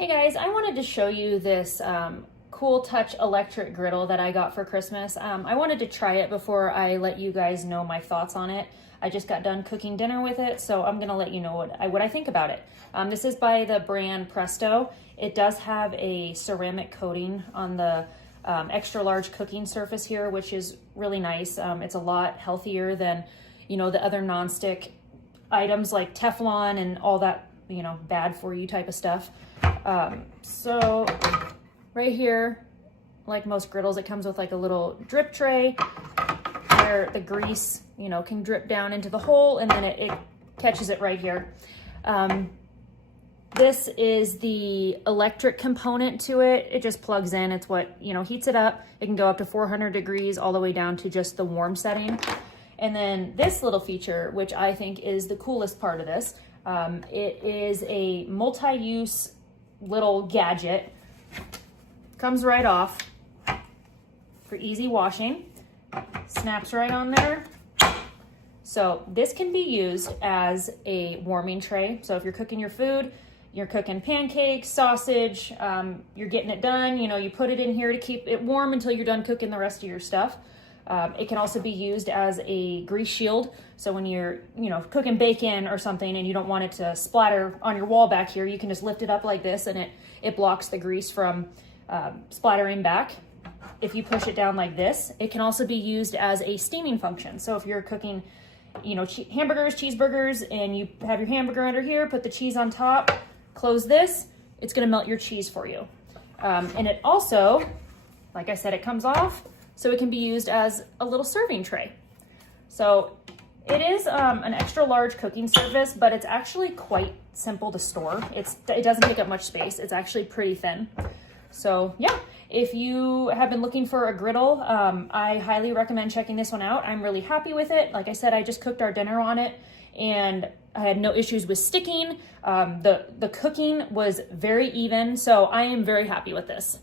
Hey guys, I wanted to show you this Cool-Touch Electric Griddle that I got for Christmas. I wanted to try it before I let you guys know my thoughts on it. I just got done cooking dinner with it, so I'm gonna let you know what I think about it. This is by the brand Presto. It does have a ceramic coating on the extra large cooking surface here, which is really nice. It's a lot healthier than, the other nonstick items like Teflon and all that, bad for you type of stuff. So right here, like most griddles, it comes with like a little drip tray where the grease, can drip down into the hole, and then it catches it right here. This is the electric component to it. It just plugs in. It's what, heats it up. It can go up to 400 degrees all the way down to just the warm setting. And then this little feature, which I think is the coolest part of this, it is a multi-use little gadget. Comes right off for easy washing. Snaps right on there. So this can be used as a warming tray. So if you're cooking your food, you're cooking pancakes, sausage, you're getting it done, you put it in here to keep it warm until you're done cooking the rest of your stuff. It can also be used as a grease shield. So when you're, cooking bacon or something and you don't want it to splatter on your wall back here, you can just lift it up like this and it blocks the grease from splattering back. If you push it down like this, it can also be used as a steaming function. So if you're cooking, hamburgers, cheeseburgers, and you have your hamburger under here, put the cheese on top, close this, it's gonna melt your cheese for you. And it also, like I said, it comes off, so it can be used as a little serving tray. So it is an extra large cooking surface, but it's actually quite simple to store. It doesn't take up much space. It's actually pretty thin. So yeah, if you have been looking for a griddle, I highly recommend checking this one out. I'm really happy with it. Like I said, I just cooked our dinner on it and I had no issues with sticking. The cooking was very even, so I am very happy with this.